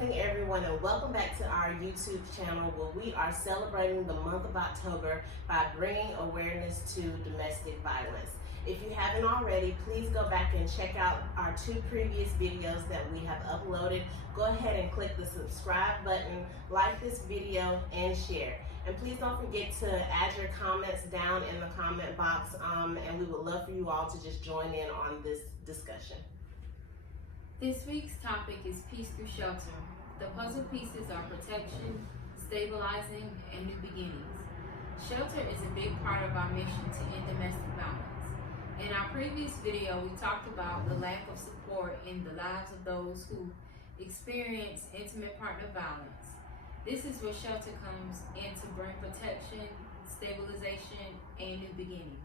evening, everyone, and welcome back to our YouTube channel where we are celebrating the month of October by bringing awareness to domestic violence. If you haven't already, please go back and check out our 2 previous videos that we have uploaded. Go ahead and click the subscribe button, like this video, and share. And please don't forget to add your comments down in the comment box, and we would love for you all to just join in on this discussion. This week's topic is Peace Through Shelter. The puzzle pieces are protection, stabilizing, and new beginnings. Shelter is a big part of our mission to end domestic violence. In our previous video, we talked about the lack of support in the lives of those who experience intimate partner violence. This is where shelter comes in to bring protection, stabilization, and new beginnings.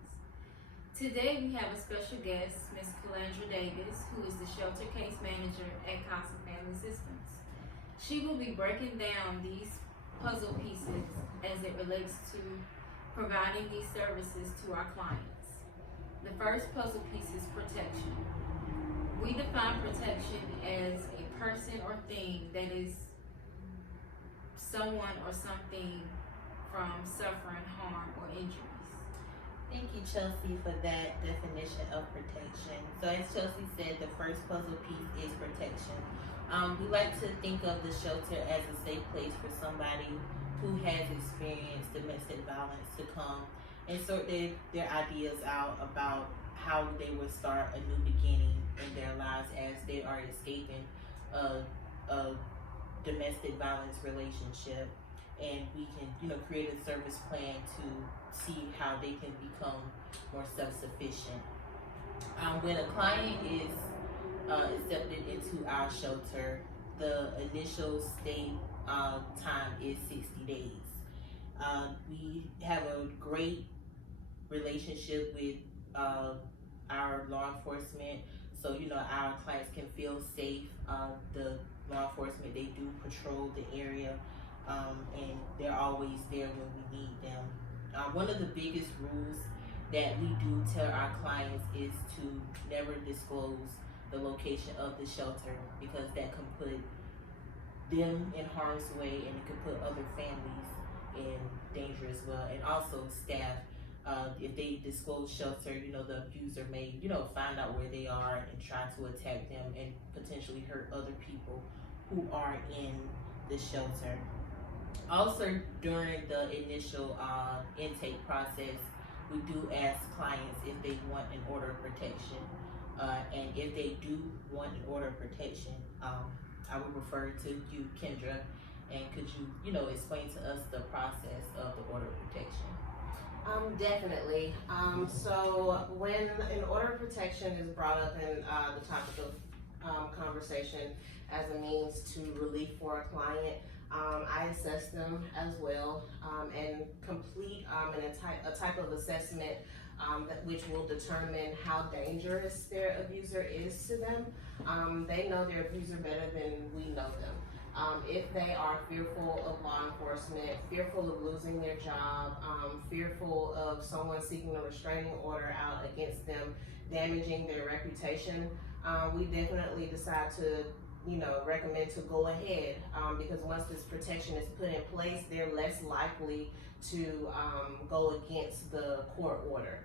Today we have a special guest, Ms. Calandra Davis, who is the shelter case manager at Casa Family Systems. She will be breaking down these puzzle pieces as it relates to providing these services to our clients. The first puzzle piece is protection. We define protection as a person or thing that is someone or something from suffering, harm, or injury. Thank you, Chelsea, for that definition of protection. So as Chelsea said, the first puzzle piece is protection. We like to think of the shelter as a safe place for somebody who has experienced domestic violence to come and sort their ideas out about how they would start a new beginning in their lives as they are escaping a domestic violence relationship. And we can, create a service plan to see how they can become more self-sufficient. When a client is accepted into our shelter, the initial stay time is 60 days. We have a great relationship with our law enforcement, so our clients can feel safe. The law enforcement, they do patrol the area. And they're always there when we need them. One of the biggest rules that we do tell our clients is to never disclose the location of the shelter, because that can put them in harm's way and it can put other families in danger as well, and also staff. If they disclose shelter, the abuser may, find out where they are and try to attack them and potentially hurt other people who are in the shelter. Also, during the initial intake process, we do ask clients if they want an order of protection. And if they do want an order of protection, I would refer to you, Kendra, and could you, explain to us the process of the order of protection? Definitely. So when an order of protection is brought up in the topic of conversation as a means to relief for a client, I assess them as well and complete a type of assessment which will determine how dangerous their abuser is to them. They know their abuser better than we know them. If they are fearful of law enforcement, fearful of losing their job, fearful of someone seeking a restraining order out against them, damaging their reputation, we definitely decide to recommend to go ahead, because once this protection is put in place, they're less likely to go against the court order.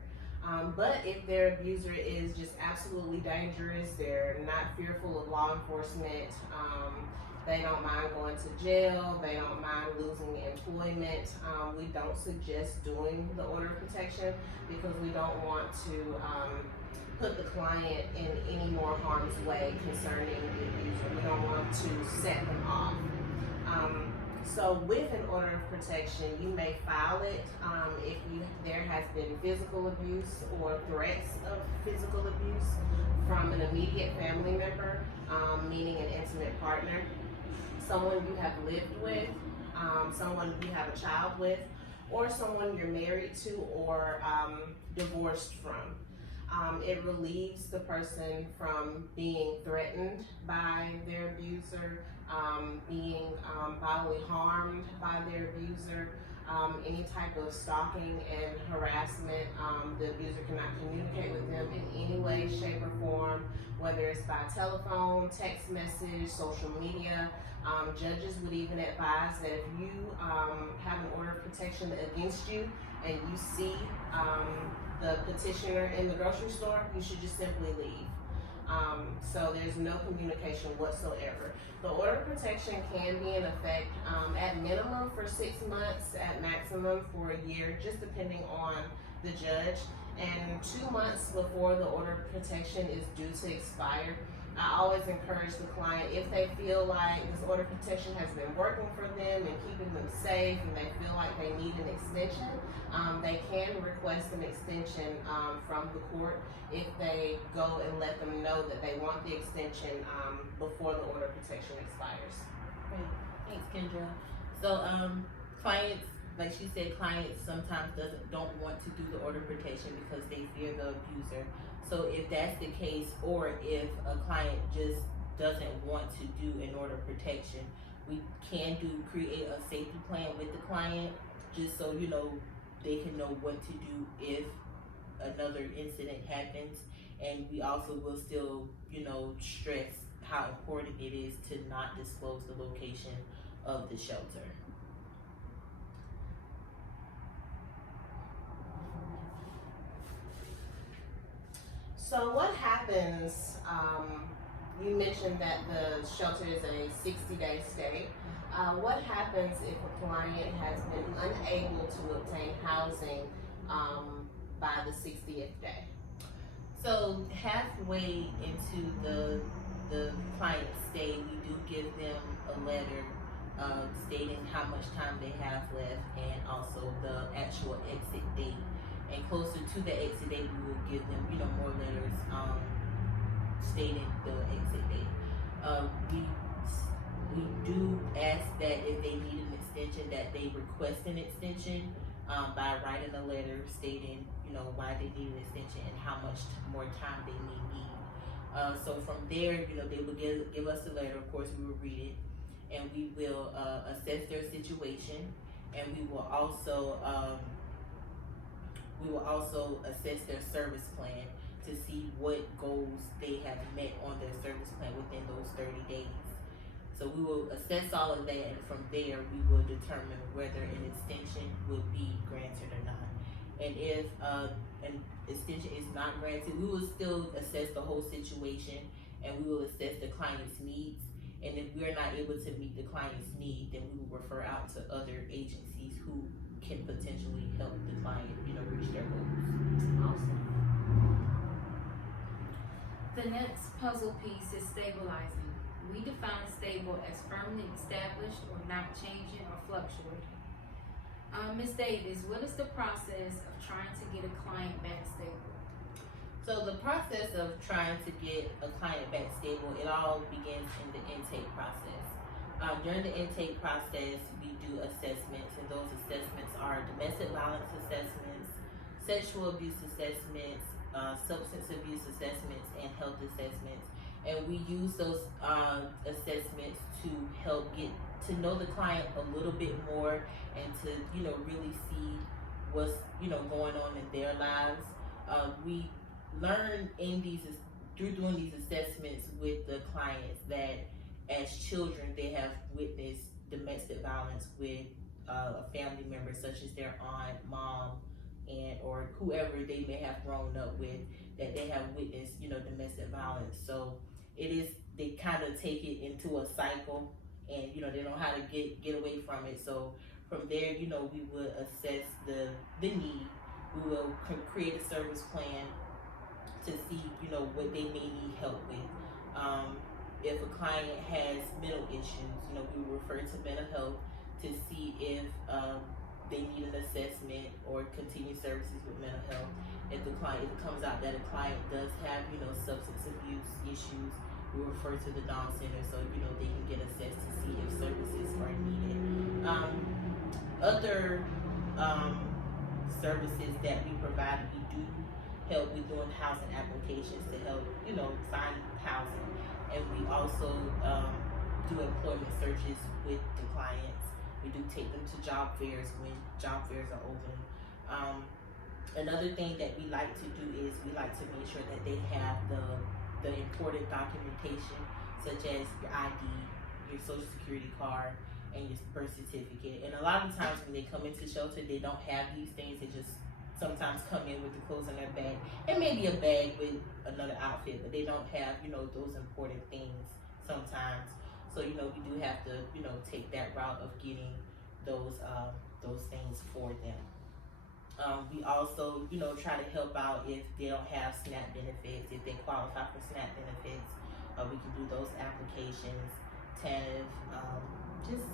But if their abuser is just absolutely dangerous, they're not fearful of law enforcement, they don't mind going to jail, they don't mind losing employment, we don't suggest doing the order of protection because we don't want to put the client in any more harm's way concerning the abuser. We don't want to set them off. So with an order of protection, you may file it if there has been physical abuse or threats of physical abuse from an immediate family member, meaning an intimate partner, someone you have lived with, someone you have a child with, or someone you're married to or divorced from. It relieves the person from being threatened by their abuser, being bodily harmed by their abuser, any type of stalking and harassment. The abuser cannot communicate with them in any way, shape, or form, whether it's by telephone, text message, social media. Judges would even advise that if you have an order of protection against you and you see the petitioner in the grocery store, you should just simply leave. So there's no communication whatsoever. The order of protection can be in effect at minimum for 6 months, at maximum for a year, just depending on the judge. And 2 months before the order of protection is due to expire, I always encourage the client, if they feel like this order of protection has been working for them and keeping them safe and they feel like they need an extension, they can request an extension from the court if they go and let them know that they want the extension before the order of protection expires. Great. Thanks, Kendra. So, clients, like she said, clients sometimes don't want to do the order of protection because they fear the abuser. So if that's the case, or if a client just doesn't want to do an order of protection, we can create a safety plan with the client, just so they can know what to do if another incident happens. And we also will still stress how important it is to not disclose the location of the shelter. So what happens, you mentioned that the shelter is a 60-day stay. What happens if a client has been unable to obtain housing by the 60th day? So halfway into the client's stay, we do give them a letter stating how much time they have left and also the actual exit date. And closer to the exit date, we will give them, more letters stating the exit date. We do ask that if they need an extension, that they request an extension by writing a letter stating, why they need an extension and how much more time they may need. So from there, they will give us the letter. Of course, we will read it, and we will assess their situation, and we will also assess their service plan to see what goals they have met on their service plan within those 30 days. So we will assess all of that, and from there we will determine whether an extension will be granted or not. And if an extension is not granted, we will still assess the whole situation, and we will assess the client's needs. And if we are not able to meet the client's need, then we will refer out to other agencies who can potentially help the client, reach their goals. Awesome. The next puzzle piece is stabilizing. We define stable as firmly established or not changing or fluctuating. Ms. Davis, what is the process of trying to get a client back stable? So the process of trying to get a client back stable, it all begins in the intake process. During the intake process, we do assessments, and those assessments are domestic violence assessments, sexual abuse assessments, substance abuse assessments, and health assessments. And we use those assessments to help get to know the client a little bit more and to, really see what's, going on in their lives. We learn through doing these assessments with the clients that as children, they have witnessed domestic violence with a family member, such as their aunt, mom, or whoever they may have grown up with, that they have witnessed, domestic violence. So they kind of take it into a cycle, and they don't know how to get away from it. So from there, we would assess the need. We will create a service plan to see, what they may need help with. If a client has mental issues, we will refer to mental health to see if they need an assessment or continued services with mental health. If it comes out that a client does have, substance abuse issues, we refer to the Dawn Center so, they can get assessed to see if services are needed. Other services that we provide, we do help with doing housing applications to help, find housing. And we also do employment searches with the clients. We do take them to job fairs when job fairs are open. Another thing that we like to do is we like to make sure that they have the important documentation, such as your ID, your social security card, and your birth certificate. And a lot of times when they come into shelter, they don't have these things. They just sometimes come in with the clothes in their bag and maybe a bag with another outfit, but they don't have, those important things sometimes. So, we do have to, take that route of getting those things for them. We also, try to help out if they don't have SNAP benefits, if they qualify for SNAP benefits. We can do those applications, TANF, just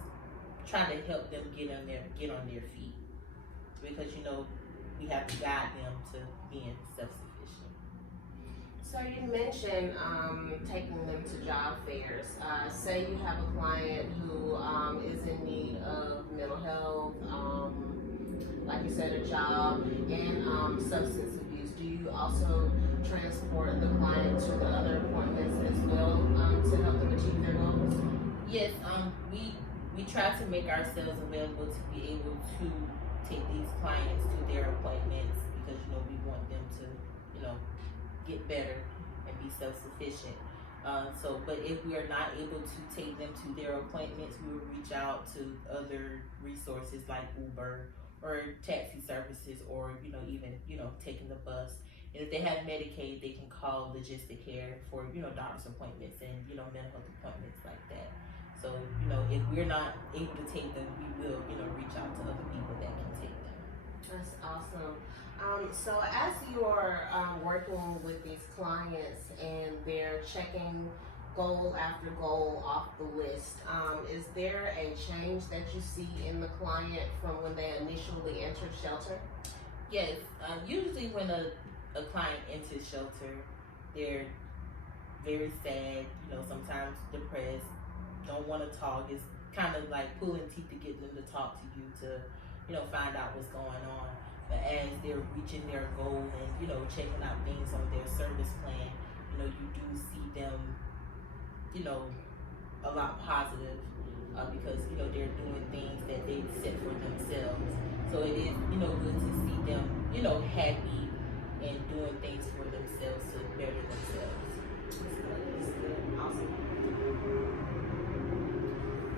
try to help them get on their feet, because we have to guide them to being self-sufficient. So you mentioned taking them to job fairs. Say you have a client who is in need of mental health, like you said, a job, and substance abuse. Do you also transport the client to the other appointments as well to help them achieve their goals? Yes, we try to make ourselves available to be able to take these clients to their appointments, because we want them to get better and be self-sufficient. But if we are not able to take them to their appointments, we will reach out to other resources like Uber or taxi services, or even taking the bus. And if they have Medicaid, they can call Logistic Care for doctor's appointments and mental health appointments like that. So if we're not able to take them, we will reach out to other people that can take them. That's awesome. So as you're working with these clients and they're checking goal after goal off the list, is there a change that you see in the client from when they initially entered shelter? Yes, usually when a client enters shelter, they're very sad, sometimes depressed, don't want to talk. It's kind of like pulling teeth to get them to talk to you, to find out what's going on. But as they're reaching their goal and checking out things on their service plan, you do see them a lot positive, because they're doing things that they set for themselves. So it is good to see them happy and doing things for themselves to better themselves. That's good. Awesome.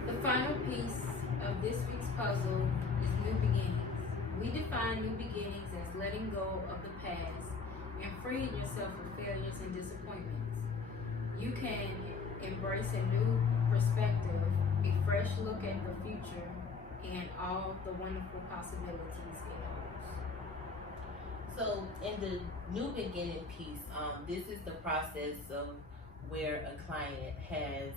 The final piece of this week's puzzle is new beginnings. We define new beginnings as letting go of the past and freeing yourself from failures and disappointments. You can embrace a new perspective, a fresh look at the future, and all the wonderful possibilities it holds. So in the new beginning piece, this is the process of where a client has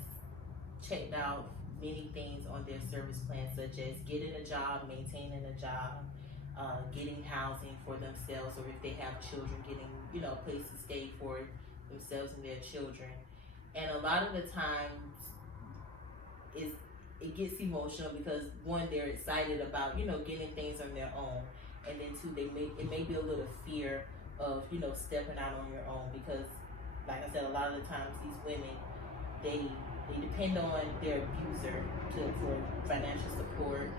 checked out many things on their service plan, such as getting a job, maintaining a job, getting housing for themselves, or if they have children, getting a place to stay for themselves and their children. And a lot of the times it gets emotional, because one, they're excited about getting things on their own, and then two, it may be a little fear of stepping out on your own, because like I said, a lot of the times these women, they depend on their abuser for financial support.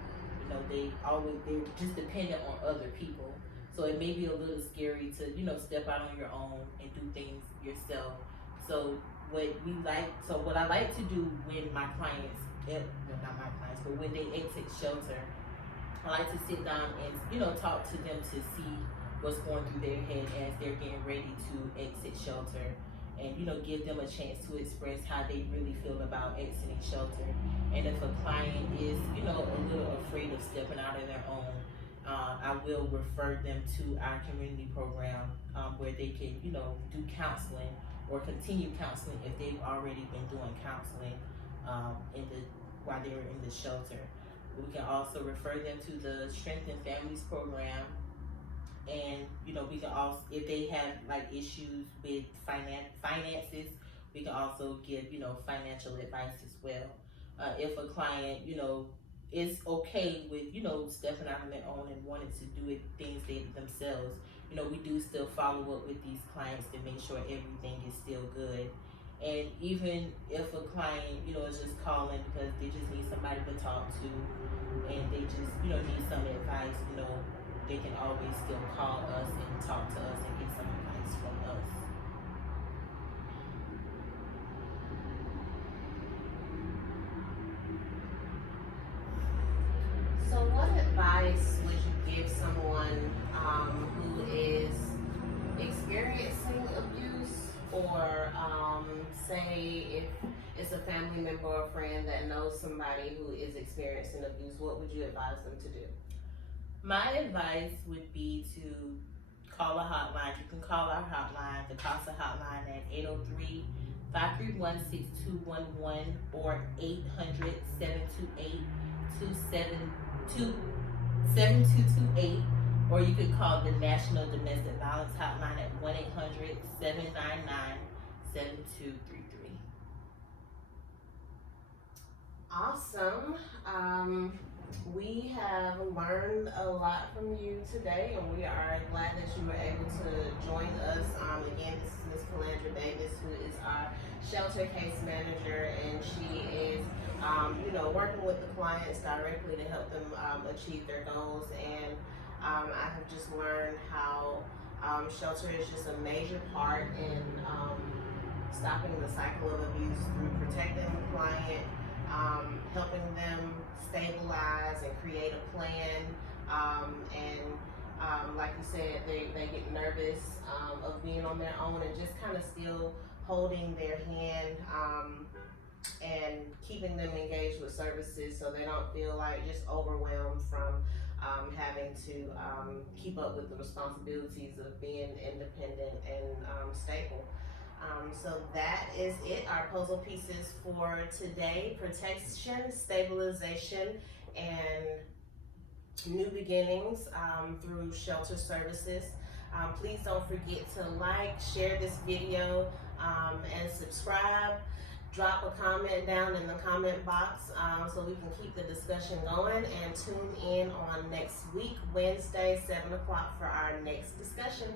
They're just dependent on other people. So it may be a little scary to step out on your own and do things yourself. So what I like to do when my clients, not my clients, but when they exit shelter, I like to sit down and talk to them to see what's going through their head as they're getting ready to exit shelter, and give them a chance to express how they really feel about exiting shelter. And if a client is a little afraid of stepping out on their own, I will refer them to our community program, where they can do counseling or continue counseling if they've already been doing counseling while they were in the shelter. We can also refer them to the Strength in Families program, and we can also, if they have like issues with finances, we can also give financial advice as well. If a client is okay with stepping out on their own and wanting to do things themselves, we do still follow up with these clients to make sure everything is still good. And even if a client, is just calling because they just need somebody to talk to and they just, need some advice, they can always still call us and talk to us and get some advice from us. So what advice would you give someone who is experiencing abuse, or say if it's a family member or friend that knows somebody who is experiencing abuse, what would you advise them to do? My advice would be to call a hotline. You can call our hotline, the CASA hotline at 803-531-6211 or 800-728-7228, or you could call the National Domestic Violence Hotline at 1-800-799-7233. Awesome. We have learned a lot from you today, and we are glad that you were able to join us. Again, this is Ms. Calandra Davis, who is our shelter case manager, and she is, working with the clients directly to help them achieve their goals. And I have just learned how shelter is just a major part in stopping the cycle of abuse through protecting the client, helping them stabilize and create a plan, and like you said, they get nervous of being on their own, and just kind of still holding their hand and keeping them engaged with services so they don't feel like just overwhelmed from having to keep up with the responsibilities of being independent and stable. So that is it, our puzzle pieces for today: protection, stabilization, and new beginnings through shelter services. Please don't forget to like, share this video, and subscribe. Drop a comment down in the comment box so we can keep the discussion going, and tune in on next week, Wednesday, 7 o'clock for our next discussion.